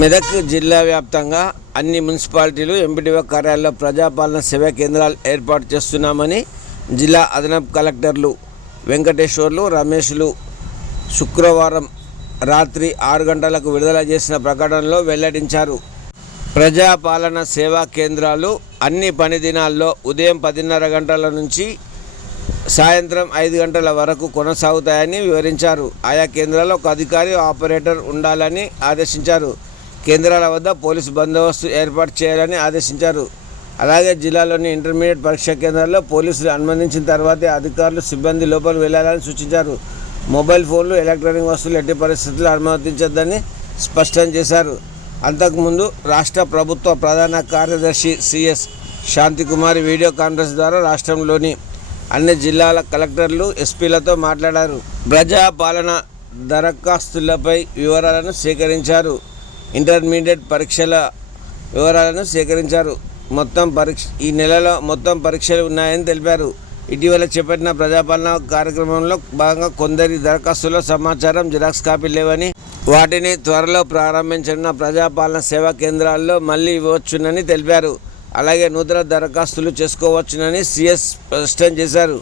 మెదక్ జిల్లా వ్యాప్తంగా అన్ని మున్సిపాలిటీలు ఎంపీడీఓ కార్యాలయాల్లో ప్రజాపాలన సేవా కేంద్రాలు ఏర్పాటు చేస్తున్నామని జిల్లా అదనపు కలెక్టర్లు వెంకటేశ్వర్లు, రమేష్లు శుక్రవారం రాత్రి 6 గంటలకు విడుదల చేసిన ప్రకటనలో వెల్లడించారు. ప్రజాపాలన సేవా కేంద్రాలు అన్ని పని దినాల్లో ఉదయం 10:30 గంటల నుంచి సాయంత్రం 5 గంటల వరకు కొనసాగుతాయని వివరించారు. ఆయా కేంద్రాల్లో ఒక అధికారి, ఆపరేటర్ ఉండాలని ఆదేశించారు. కేంద్రాల వద్ద పోలీసు బందోబస్తు ఏర్పాటు చేయాలని ఆదేశించారు. అలాగే జిల్లాలోని ఇంటర్మీడియట్ పరీక్షా కేంద్రాల్లో పోలీసులు అనుమతించిన తర్వాతే అధికారులు, సిబ్బంది లోపలికి వెళ్లాలని సూచించారు. మొబైల్ ఫోన్లు, ఎలక్ట్రానిక్ వస్తువులు ఎట్టి పరిస్థితుల్లో అనుమతించొద్దని స్పష్టం చేశారు. అంతకుముందు రాష్ట్ర ప్రభుత్వ ప్రధాన కార్యదర్శి సిఎస్ శాంతికుమారి వీడియో కాన్ఫరెన్స్ ద్వారా రాష్ట్రంలోని అన్ని జిల్లాల కలెక్టర్లు, ఎస్పీలతో మాట్లాడారు. ప్రజాపాలన దరఖాస్తులపై వివరాలను సేకరించారు. ఇంటర్మీడియట్ పరీక్షల వివరాలను సేకరించారు. ఈ నెలలో మొత్తం పరీక్షలు ఉన్నాయని తెలిపారు. ఇటీవల చేపట్టిన ప్రజాపాలన కార్యక్రమంలో భాగంగా కొందరి దరఖాస్తుల్లో సమాచారం జిరాక్స్ కాపీలు లేవని, వాటిని త్వరలో ప్రారంభించనున్న ప్రజాపాలన సేవా కేంద్రాల్లో మళ్లీ ఇవ్వవచ్చునని తెలిపారు. అలాగే నూతన దరఖాస్తులు చేసుకోవచ్చునని సిఎస్ స్పష్టం చేశారు.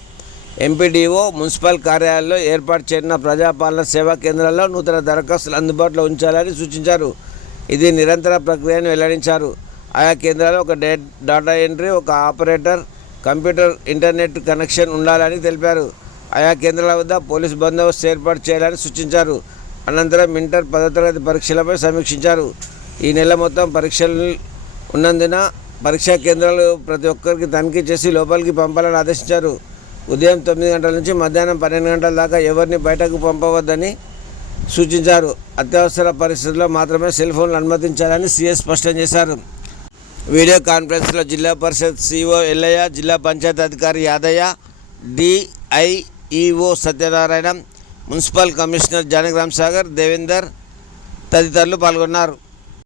ఎంపీడీఓ, మున్సిపల్ కార్యాలయాల్లో ఏర్పాటు చేయనున్న ప్రజాపాలన సేవా కేంద్రాల్లో నూతన దరఖాస్తులు అందుబాటులో ఉంచాలని సూచించారు. ఇది నిరంతర ప్రక్రియను వెల్లడించారు. ఆయా కేంద్రాల్లో ఒక డేటా ఎంట్రీ, ఒక ఆపరేటర్, కంప్యూటర్, ఇంటర్నెట్ కనెక్షన్ ఉండాలని తెలిపారు. ఆయా కేంద్రాల వద్ద పోలీసు బందోబస్తు ఏర్పాటు చేయాలని సూచించారు. అనంతరం ఇంటర్ 10వ తరగతి పరీక్షలపై సమీక్షించారు. ఈ నెల మొత్తం పరీక్షలు ఉన్నందున పరీక్షా కేంద్రాలు ప్రతి ఒక్కరికి తనిఖీ చేసి లోపలికి పంపాలని ఆదేశించారు. ఉదయం 9 గంటల నుంచి మధ్యాహ్నం 12 గంటల దాకా ఎవరిని బయటకు పంపవద్దని సూచించారు. అత్యవసర పరిస్థితుల్లో మాత్రమే సెల్ ఫోన్లు అనుమతించాలని సీఎస్ స్పష్టం చేశారు. వీడియో కాన్ఫరెన్స్లో జిల్లా పరిషత్ సిఇఓ ఎల్లయ్య, జిల్లా పంచాయతీ అధికారి Yadaiah, DIEO Satyanarayana, municipal commissioner Janakiram Sagar, Devender తదితరులు పాల్గొన్నారు.